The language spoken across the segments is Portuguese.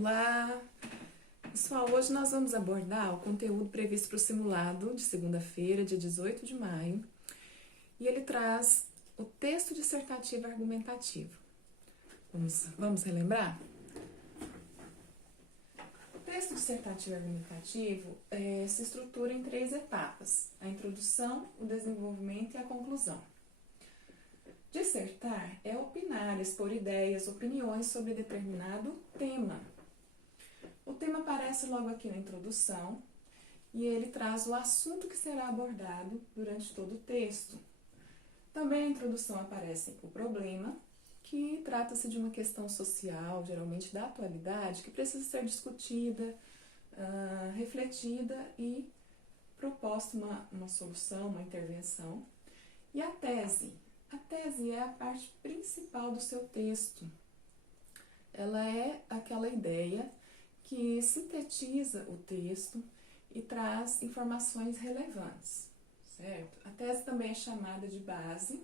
Olá! Pessoal, hoje nós vamos abordar o conteúdo previsto para o simulado de segunda-feira, dia 18 de maio, e ele traz o texto dissertativo argumentativo. Vamos relembrar? O texto dissertativo argumentativo se estrutura em 3 etapas: a introdução, o desenvolvimento e a conclusão. Dissertar é opinar, expor ideias, opiniões sobre determinado tema. O tema aparece logo aqui na introdução e ele traz o assunto que será abordado durante todo o texto. Também na introdução aparece o problema, que trata-se de uma questão social, geralmente da atualidade, que precisa ser discutida, refletida e proposta uma solução, uma intervenção. E a tese? A tese é a parte principal do seu texto. Ela é aquela ideia que sintetiza o texto e traz informações relevantes, certo? A tese também é chamada de base,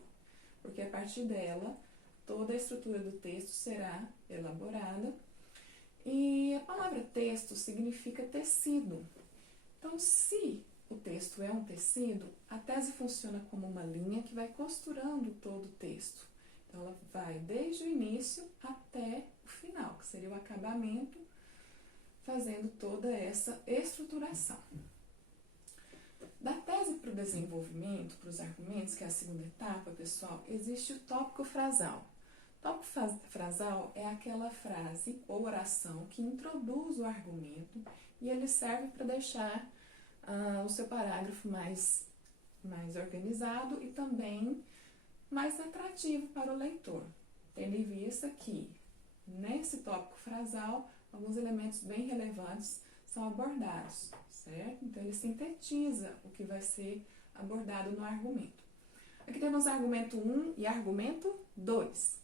porque a partir dela toda a estrutura do texto será elaborada. E a palavra texto significa tecido. Então, se o texto é um tecido, a tese funciona como uma linha que vai costurando todo o texto. Então, ela vai desde o início até o final, que seria o acabamento, fazendo toda essa estruturação. Da tese para o desenvolvimento, para os argumentos, que é a segunda etapa, pessoal, existe o tópico frasal. O tópico frasal é aquela frase ou oração que introduz o argumento e ele serve para deixar o seu parágrafo mais organizado e também mais atrativo para o leitor, tendo em vista que, nesse tópico frasal, alguns elementos bem relevantes são abordados, certo? Então, ele sintetiza o que vai ser abordado no argumento. Aqui temos argumento 1 e argumento 2.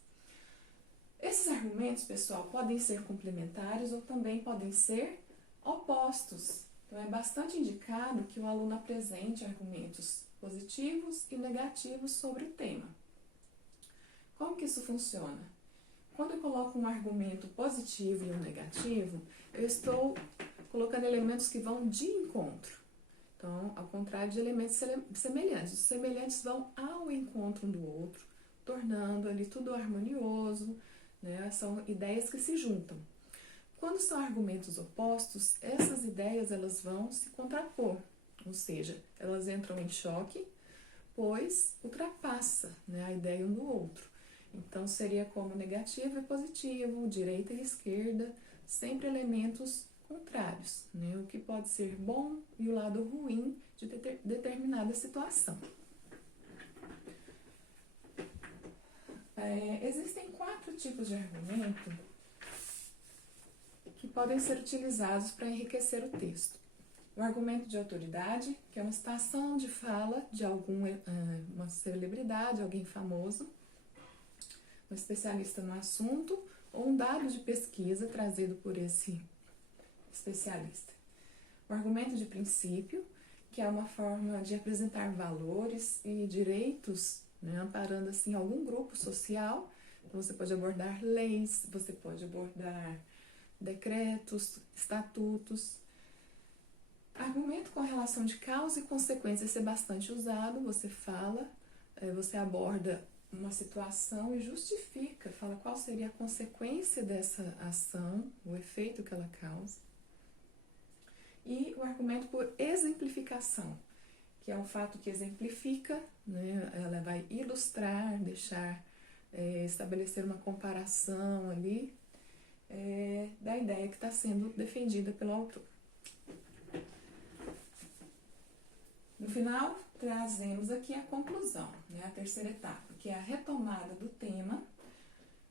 Esses argumentos, pessoal, podem ser complementares ou também podem ser opostos. Então, é bastante indicado que o aluno apresente argumentos positivos e negativos sobre o tema. Como que isso funciona? Quando eu coloco um argumento positivo e um negativo, eu estou colocando elementos que vão de encontro. Então, ao contrário de elementos semelhantes. Os semelhantes vão ao encontro um do outro, tornando ali tudo harmonioso, né? São ideias que se juntam. Quando são argumentos opostos, essas ideias elas vão se contrapor, ou seja, elas entram em choque, pois ultrapassa, né, a ideia um do outro. Então, seria como negativo e positivo, direita e esquerda, sempre elementos contrários, né? O que pode ser bom e o lado ruim de determinada situação. Existem 4 tipos de argumento que podem ser utilizados para enriquecer o texto. O argumento de autoridade, que é uma citação de fala de uma celebridade, alguém famoso, um especialista no assunto ou um dado de pesquisa trazido por esse especialista. O argumento de princípio, que é uma forma de apresentar valores e direitos, né, amparando assim algum grupo social. Então, você pode abordar leis, você pode abordar decretos, estatutos. Argumento com relação de causa e consequência, esse é bastante usado. Você fala, você aborda uma situação e justifica, fala qual seria a consequência dessa ação, o efeito que ela causa. E o argumento por exemplificação, que é um fato que exemplifica, né? Ela vai ilustrar, estabelecer uma comparação ali da ideia que está sendo defendida pelo autor. No final, trazemos aqui a conclusão, né? A terceira etapa, que é a retomada do tema,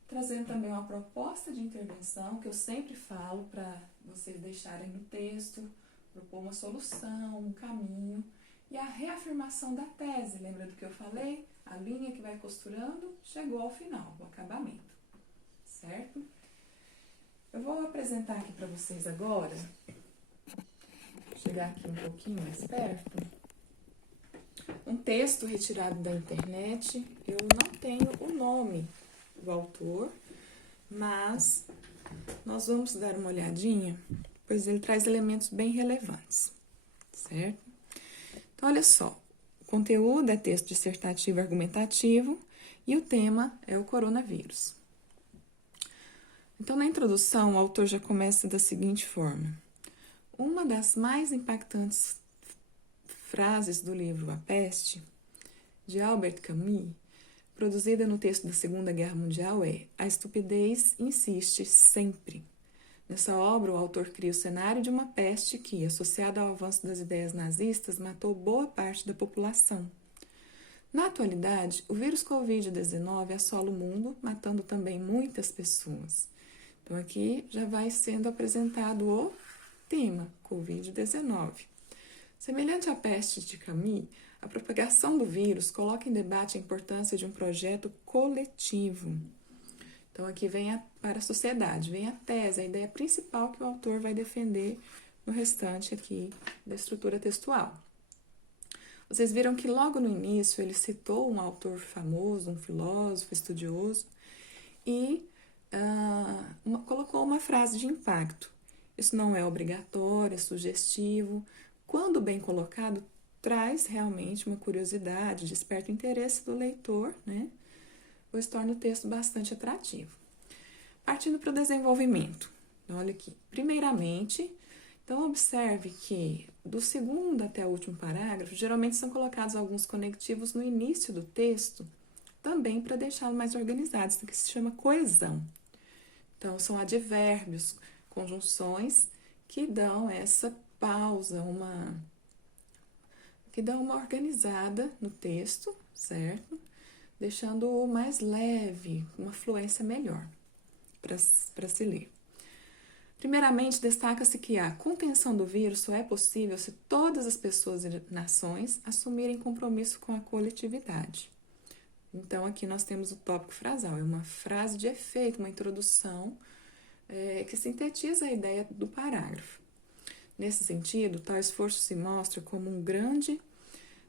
trazendo também uma proposta de intervenção, que eu sempre falo para vocês deixarem no texto, propor uma solução, um caminho, e a reafirmação da tese. Lembra do que eu falei? A linha que vai costurando chegou ao final, o acabamento, certo? Eu vou apresentar aqui para vocês agora, vou chegar aqui um pouquinho mais perto, um texto retirado da internet. Eu não tenho o nome do autor, mas nós vamos dar uma olhadinha, pois ele traz elementos bem relevantes, certo? Então, olha só, o conteúdo é texto dissertativo argumentativo e o tema é o coronavírus. Então, na introdução, o autor já começa da seguinte forma. Uma das mais impactantes frases do livro A Peste, de Albert Camus, produzida no texto da Segunda Guerra Mundial, é: a estupidez insiste sempre. Nessa obra, o autor cria o cenário de uma peste que, associada ao avanço das ideias nazistas, matou boa parte da população. Na atualidade, o vírus Covid-19 assola o mundo, matando também muitas pessoas. Então, aqui já vai sendo apresentado o tema, Covid-19. Semelhante à peste de Camus, a propagação do vírus coloca em debate a importância de um projeto coletivo. Então, aqui vem para a sociedade, vem a tese, a ideia principal que o autor vai defender no restante aqui da estrutura textual. Vocês viram que logo no início ele citou um autor famoso, um filósofo, estudioso, e colocou uma frase de impacto. Isso não é obrigatório, é sugestivo. Quando bem colocado, traz realmente uma curiosidade, desperta o interesse do leitor, né? Pois torna o texto bastante atrativo. Partindo para o desenvolvimento. Olha aqui. Primeiramente, então observe que do segundo até o último parágrafo, geralmente são colocados alguns conectivos no início do texto, também para deixá-lo mais organizado. Isso aqui se chama coesão. Então, são advérbios, conjunções que dão essa pausa, que dão uma organizada no texto, certo? Deixando-o mais leve, uma fluência melhor para se ler. Primeiramente, destaca-se que a contenção do vírus só é possível se todas as pessoas e nações assumirem compromisso com a coletividade. Então, aqui nós temos o tópico frasal, é uma frase de efeito, uma introdução que sintetiza a ideia do parágrafo. Nesse sentido, tal esforço se mostra como um grande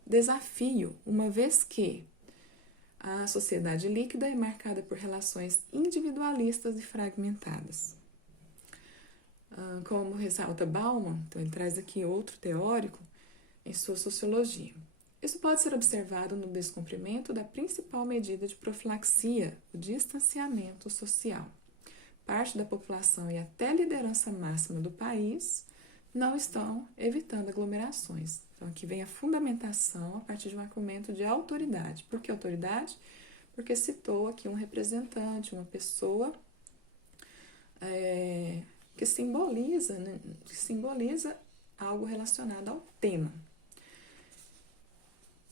desafio, uma vez que a sociedade líquida é marcada por relações individualistas e fragmentadas. Como ressalta Bauman, então ele traz aqui outro teórico em sua sociologia. Isso pode ser observado no descumprimento da principal medida de profilaxia, o distanciamento social. Parte da população e até a liderança máxima do país não estão evitando aglomerações. Então, aqui vem a fundamentação a partir de um argumento de autoridade. Por que autoridade? Porque citou aqui um representante, uma pessoa que simboliza algo relacionado ao tema.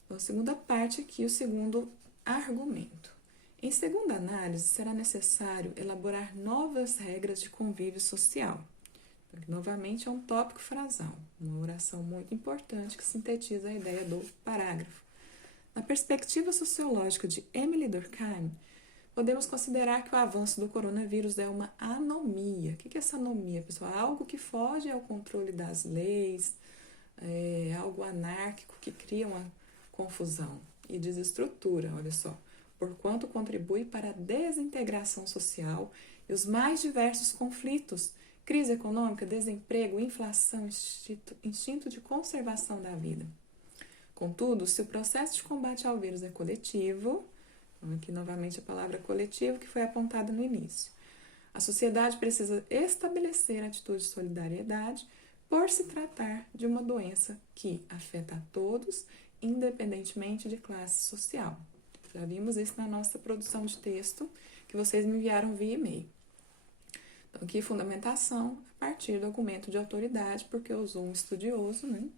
Então, a segunda parte aqui, o segundo argumento. Em segunda análise, será necessário elaborar novas regras de convívio social. Novamente, é um tópico frasal, uma oração muito importante que sintetiza a ideia do parágrafo. Na perspectiva sociológica de Emily Durkheim, podemos considerar que o avanço do coronavírus é uma anomia. O que é essa anomia, pessoal? Algo que foge ao controle das leis, algo anárquico que cria uma confusão e desestrutura, olha só, porquanto contribui para a desintegração social e os mais diversos conflitos, crise econômica, desemprego, inflação, instinto de conservação da vida. Contudo, se o processo de combate ao vírus é coletivo, aqui novamente a palavra coletivo que foi apontada no início, a sociedade precisa estabelecer atitude de solidariedade por se tratar de uma doença que afeta a todos, independentemente de classe social. Já vimos isso na nossa produção de texto que vocês me enviaram via e-mail. Então, aqui fundamentação a partir do argumento de autoridade, porque usou um estudioso, né,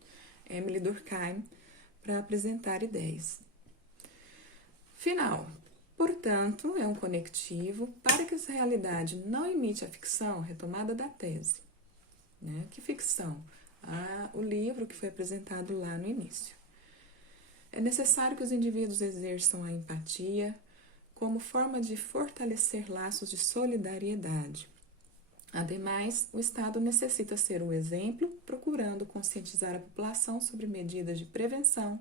Emily Durkheim, para apresentar ideias. Final. Portanto, é um conectivo para que essa realidade não imite a ficção, retomada da tese. Né? Que ficção? O livro que foi apresentado lá no início. É necessário que os indivíduos exerçam a empatia como forma de fortalecer laços de solidariedade. Ademais, o Estado necessita ser o exemplo, procurando conscientizar a população sobre medidas de prevenção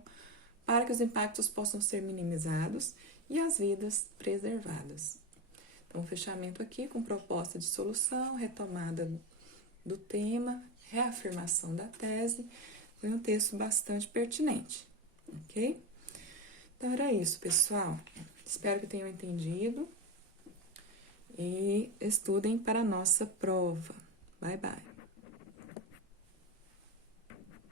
para que os impactos possam ser minimizados e as vidas preservadas. Então, fechamento aqui com proposta de solução, retomada do tema, reafirmação da tese. Foi um texto bastante pertinente, ok? Então, era isso, pessoal. Espero que tenham entendido e estudem para a nossa prova. Bye, bye.